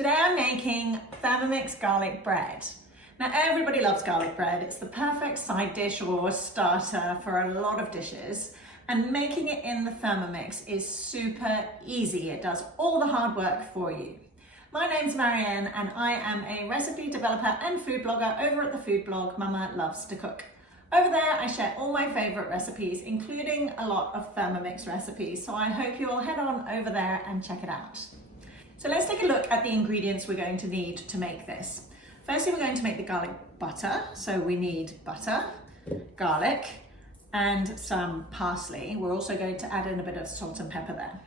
Today I'm making Thermomix Garlic Bread. Now everybody loves garlic bread. It's the perfect side dish or starter for a lot of dishes, and making it in the Thermomix is super easy. It does all the hard work for you. My name's Marianne and I am a recipe developer and food blogger over at the food blog Mama Loves to Cook. Over there I share all my favourite recipes, including a lot of Thermomix recipes, so I hope you all head on over there and check it out. So let's take a look at the ingredients we're going to need to make this. Firstly, we're going to make the garlic butter. So we need butter, garlic, and some parsley. We're also going to add in a bit of salt and pepper there.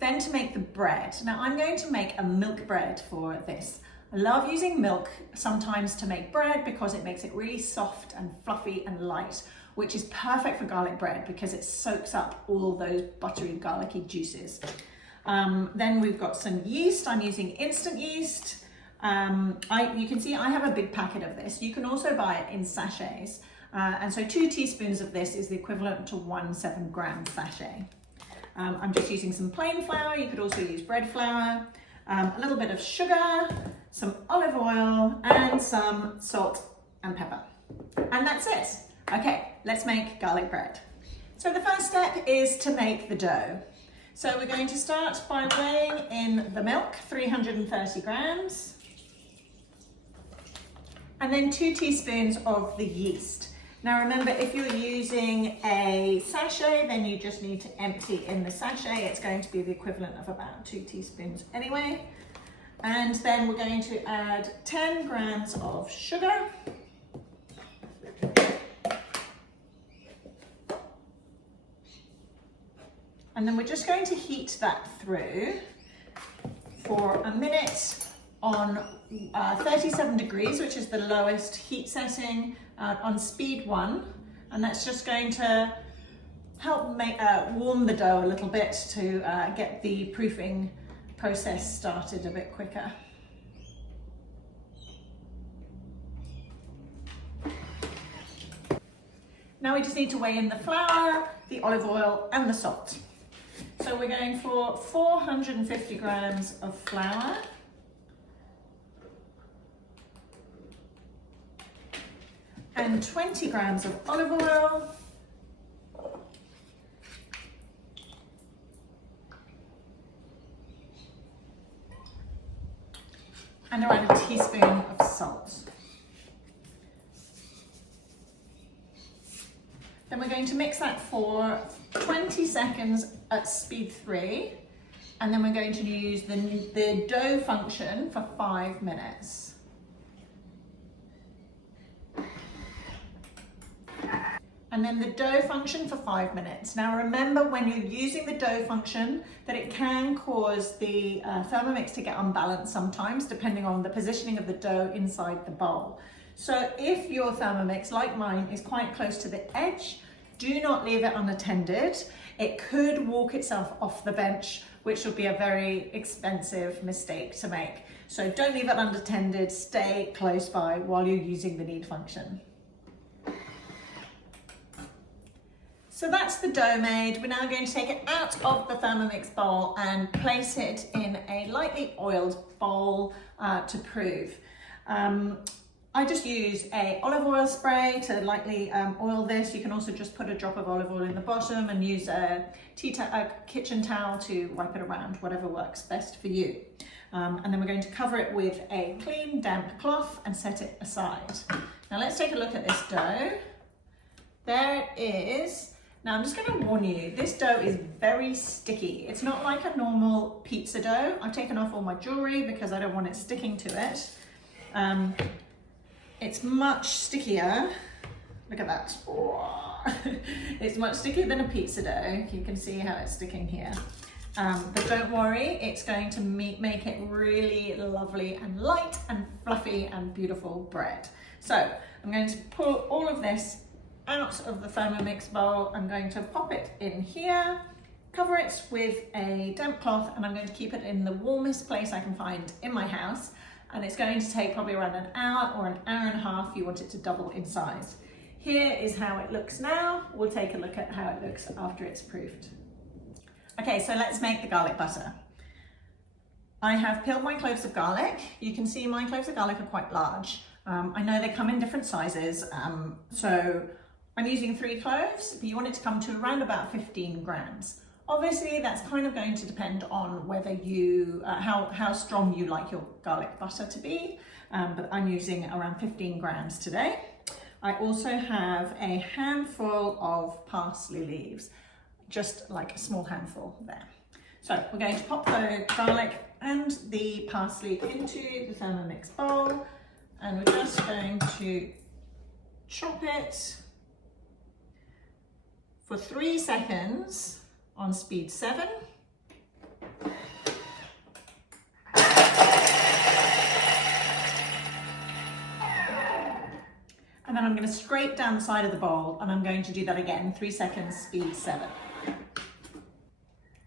Then to make the bread. Now I'm going to make a milk bread for this. I love using milk sometimes to make bread because it makes it really soft and fluffy and light, which is perfect for garlic bread because it soaks up all those buttery garlicky juices. Then we've got some yeast. I'm using instant yeast. You can see I have a big packet of this. You can also buy it in sachets. And so 2 teaspoons of this is the equivalent to 1 7-gram sachet. I'm just using some plain flour. You could also use bread flour, a little bit of sugar, some olive oil, and some salt and pepper. And that's it. Okay, let's make garlic bread. So the first step is to make the dough. So we're going to start by weighing in the milk, 330 grams, and then 2 teaspoons of the yeast. Now remember, if you're using a sachet, then you just need to empty in the sachet. It's going to be the equivalent of about 2 teaspoons anyway. And then we're going to add 10 grams of sugar. And then we're just going to heat that through for a minute on 37 degrees, which is the lowest heat setting, on speed 1. And that's just going to help warm the dough a little bit to get the proofing process started a bit quicker. Now we just need to weigh in the flour, the olive oil, and the salt. So we're going for 450 grams of flour, and 20 grams of olive oil, and around a teaspoon of salt. Then we're going to mix that for 20 seconds at speed 3, and then we're going to use the dough function for 5 minutes. And then the dough function for 5 minutes. Now remember, when you're using the dough function, that it can cause the Thermomix to get unbalanced sometimes, depending on the positioning of the dough inside the bowl. So if your Thermomix, like mine, is quite close to the edge, do not leave it unattended. It could walk itself off the bench, which would be a very expensive mistake to make. So don't leave it unattended, stay close by while you're using the knead function. So that's the dough made. We're now going to take it out of the Thermomix bowl and place it in a lightly oiled bowl to prove. I just use a olive oil spray to lightly oil this. You can also just put a drop of olive oil in the bottom and use a kitchen towel to wipe it around, whatever works best for you. And then we're going to cover it with a clean, damp cloth and set it aside. Now let's take a look at this dough. There it is. Now I'm just going to warn you, this dough is very sticky. It's not like a normal pizza dough. I've taken off all my jewelry because I don't want it sticking to it. It's much stickier. Look at that. It's much stickier than a pizza dough. You can see how it's sticking here. But don't worry, it's going to make it really lovely and light and fluffy and beautiful bread. So I'm going to pull all of this out of the Thermomix bowl. I'm going to pop it in here, cover it with a damp cloth, and I'm going to keep it in the warmest place I can find in my house. And it's going to take probably around an hour or an hour and a half. You want it to double in size. Here is how it looks now. We'll take a look at how it looks after it's proofed. Okay, so let's make the garlic butter. I have peeled my cloves of garlic. You can see my cloves of garlic are quite large. I know they come in different sizes, so I'm using 3 cloves, but you want it to come to around about 15 grams. Obviously, that's kind of going to depend on whether you, how strong you like your garlic butter to be, but I'm using around 15 grams today. I also have a handful of parsley leaves, just like a small handful there. So we're going to pop the garlic and the parsley into the Thermomix bowl, and we're just going to chop it for 3 seconds on speed 7. And then I'm going to scrape down the side of the bowl, and I'm going to do that again, 3 seconds, speed 7.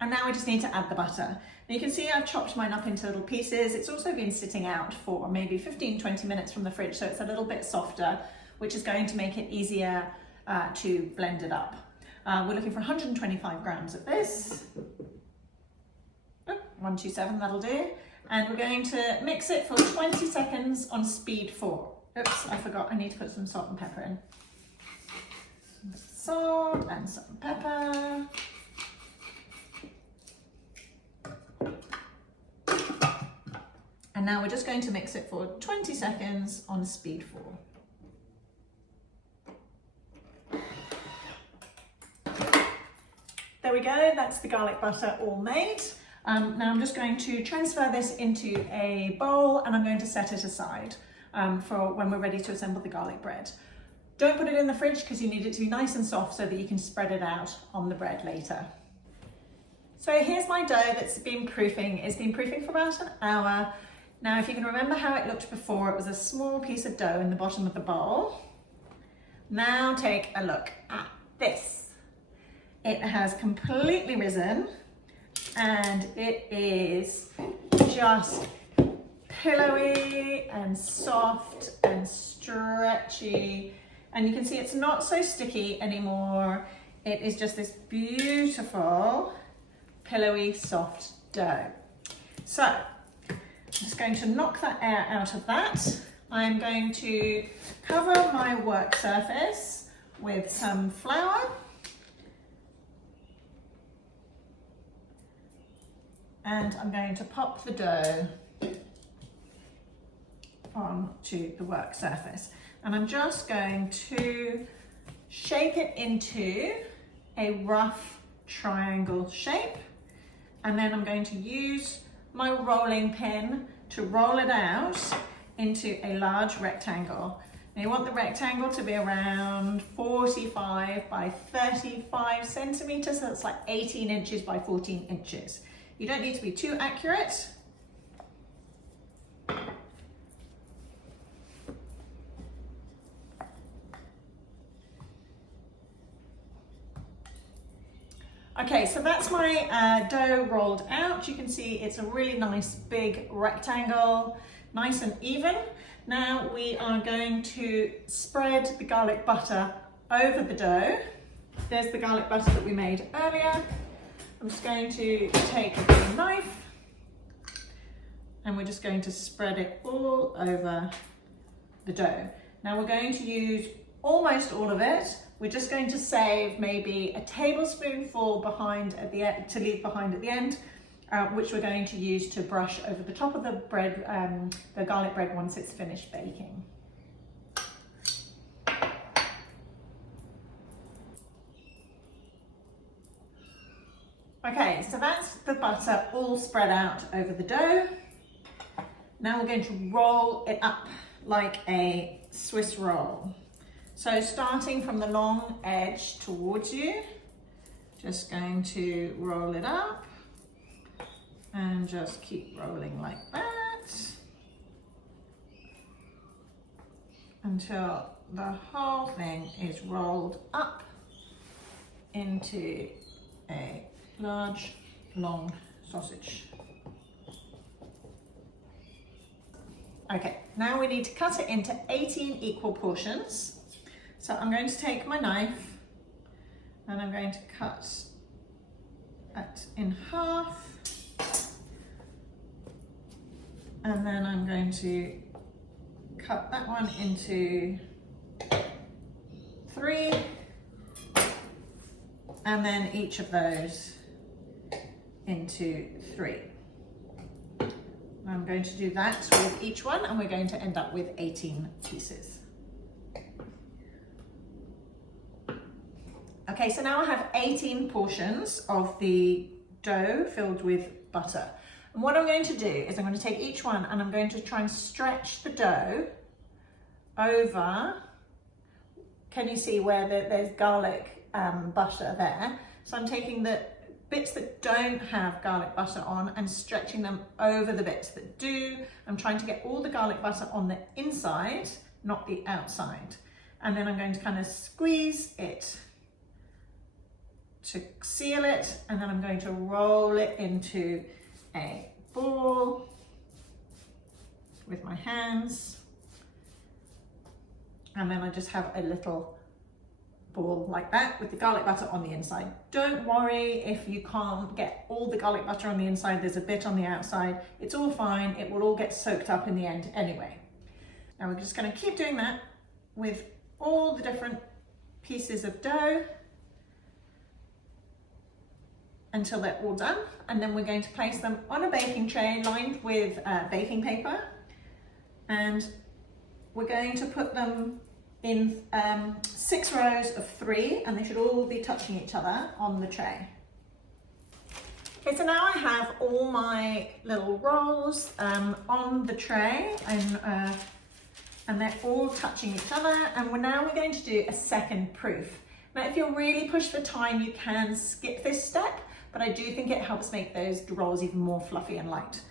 And now we just need to add the butter. Now you can see I've chopped mine up into little pieces. It's also been sitting out for maybe 15-20 minutes from the fridge, so it's a little bit softer, which is going to make it easier to blend it up. We're looking for 125 grams of this. 127, that'll do. And we're going to mix it for 20 seconds on speed 4. Oops, I forgot, I need to put some salt and pepper in. Salt and some pepper. And now we're just going to mix it for 20 seconds on speed 4. There we go, that's the garlic butter all made. Now I'm just going to transfer this into a bowl, and I'm going to set it aside for when we're ready to assemble the garlic bread. Don't put it in the fridge because you need it to be nice and soft so that you can spread it out on the bread later. So here's my dough that's been proofing. It's been proofing for about an hour. Now, if you can remember how it looked before, it was a small piece of dough in the bottom of the bowl. Now take a look at this. It has completely risen, and it is just pillowy and soft and stretchy. And you can see it's not so sticky anymore. It is just this beautiful, pillowy, soft dough. So I'm just going to knock that air out of that. I'm going to cover my work surface with some flour. And I'm going to pop the dough onto the work surface. And I'm just going to shape it into a rough triangle shape. And then I'm going to use my rolling pin to roll it out into a large rectangle. Now you want the rectangle to be around 45 by 35 centimeters, so that's like 18 inches by 14 inches. You don't need to be too accurate. Okay, so that's my dough rolled out. You can see it's a really nice big rectangle, nice and even. Now we are going to spread the garlic butter over the dough. There's the garlic butter that we made earlier. I'm just going to take a knife, and we're just going to spread it all over the dough. Now we're going to use almost all of it. We're just going to save maybe a tablespoonful behind at the end, to leave behind at the end, which we're going to use to brush over the top of the bread, the garlic bread, once it's finished baking. Okay, so that's the butter all spread out over the dough. Now we're going to roll it up like a Swiss roll. So starting from the long edge towards you, just going to roll it up and just keep rolling like that until the whole thing is rolled up into a large, long sausage. Okay, now we need to cut it into 18 equal portions. So I'm going to take my knife and I'm going to cut it in half. And then I'm going to cut that one into 3, and then each of those into 3. I'm going to do that with each one, and we're going to end up with 18 pieces. Okay, so now I have 18 portions of the dough filled with butter. And what I'm going to do is I'm going to take each one and I'm going to try and stretch the dough over. Can you see where there's garlic butter there? So I'm taking the bits that don't have garlic butter on and stretching them over the bits that do. I'm trying to get all the garlic butter on the inside, not the outside. And then I'm going to kind of squeeze it to seal it, and then I'm going to roll it into a ball with my hands, and then I just have a little ball like that with the garlic butter on the inside. Don't worry if you can't get all the garlic butter on the inside, there's a bit on the outside, it's all fine, it will all get soaked up in the end anyway. Now we're just going to keep doing that with all the different pieces of dough until they're all done, and then we're going to place them on a baking tray lined with baking paper, and we're going to put them in 6 rows of 3, and they should all be touching each other on the tray. Okay, so now I have all my little rolls on the tray, and they're all touching each other, and now we're going to do a second proof. Now if you're really pushed for time, you can skip this step, but I do think it helps make those rolls even more fluffy and light.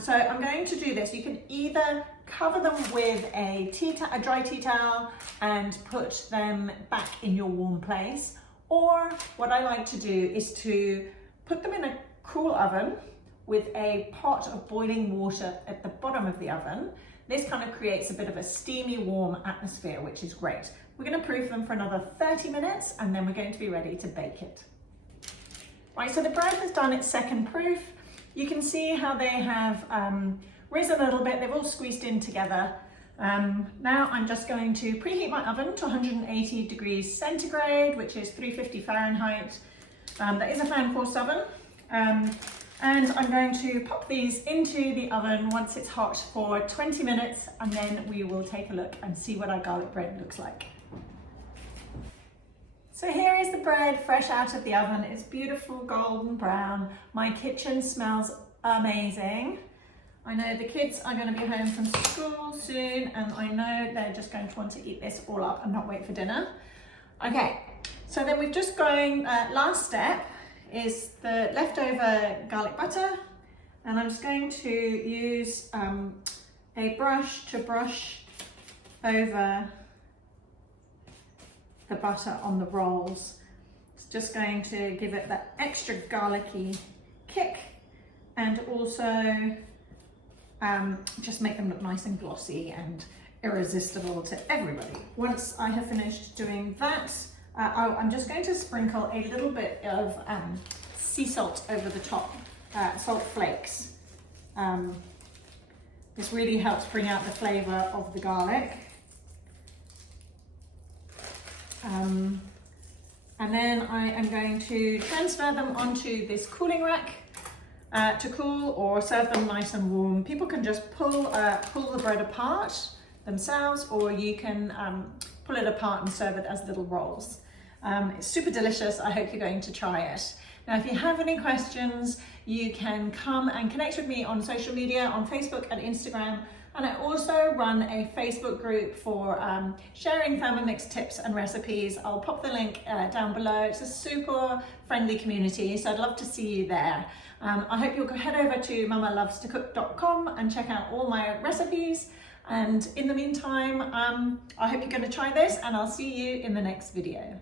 So I'm going to do this. You can either cover them with a dry tea towel and put them back in your warm place, or what I like to do is to put them in a cool oven with a pot of boiling water at the bottom of the oven. This kind of creates a bit of a steamy, warm atmosphere, which is great. We're going to proof them for another 30 minutes, and then we're going to be ready to bake it. Right, so the bread has done its second proof. You can see how they have risen a little bit. They've all squeezed in together. Now I'm just going to preheat my oven to 180 degrees centigrade, which is 350 Fahrenheit. That is a fan forced oven. And I'm going to pop these into the oven once it's hot for 20 minutes, and then we will take a look and see what our garlic bread looks like. So here is the bread fresh out of the oven. It's beautiful golden brown. My kitchen smells amazing. I know the kids are going to be home from school soon, and I know they're just going to want to eat this all up and not wait for dinner. Okay, so then we're just going, last step is the leftover garlic butter, and I'm just going to use a brush to brush over the butter on the rolls. It's just going to give it that extra garlicky kick, and also just make them look nice and glossy and irresistible to everybody. Once I have finished doing that, I'm just going to sprinkle a little bit of sea salt over the top, salt flakes. This really helps bring out the flavour of the garlic. And then I am going to transfer them onto this cooling rack to cool, or serve them nice and warm. People can just pull the bread apart themselves, or you can pull it apart and serve it as little rolls. It's super delicious. I hope you're going to try it. Now, if you have any questions, you can come and connect with me on social media, on Facebook and Instagram. And I also run a Facebook group for sharing Thermomix tips and recipes. I'll pop the link down below. It's a super friendly community, so I'd love to see you there. I hope you'll head over to mamalovetocook.com and check out all my recipes. And in the meantime, I hope you're going to try this, and I'll see you in the next video.